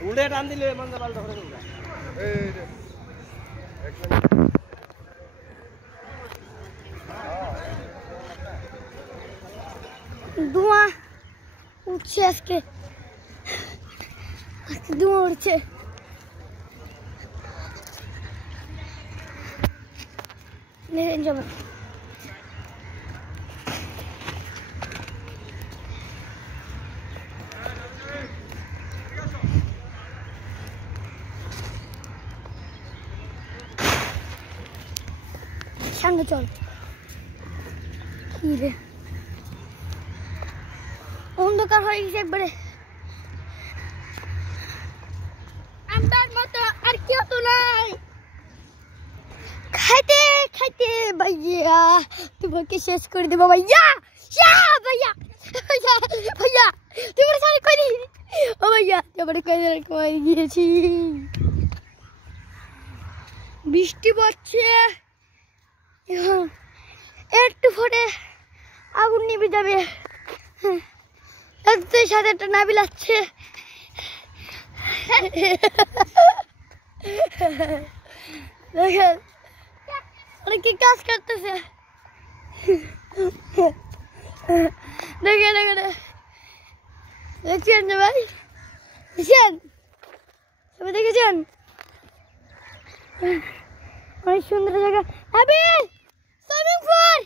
উল্টে টান দিলে মন্দা পাল্টা করে দেবো এই রে ধোঁয়া উঠছে আজকে ধোঁয়া উঠছে যাবে সামনে চল কি রে অন্ধকার হয়ে গেছে একবারে আমার মতো আর কেউ তো নাই খাইতে খাইতে ভাইয়া তোমাকে শেষ করে দেবো ভাইয়া ভাইয়া ভাইয়া তোমার সাথে করি ও ভাইয়া তোমার কাজে কই গিয়েছি বৃষ্টি পড়ছে একটু ফোটে আগুন নিভে যাবে এর সাথে একটা নাবি লাগছে দেখেন কি কাজ করতেছে দেখে দেখছেন যে ভাই দেখছেন সবাই দেখেছেন অনেক সুন্দর জায়গা সুইমিং পুল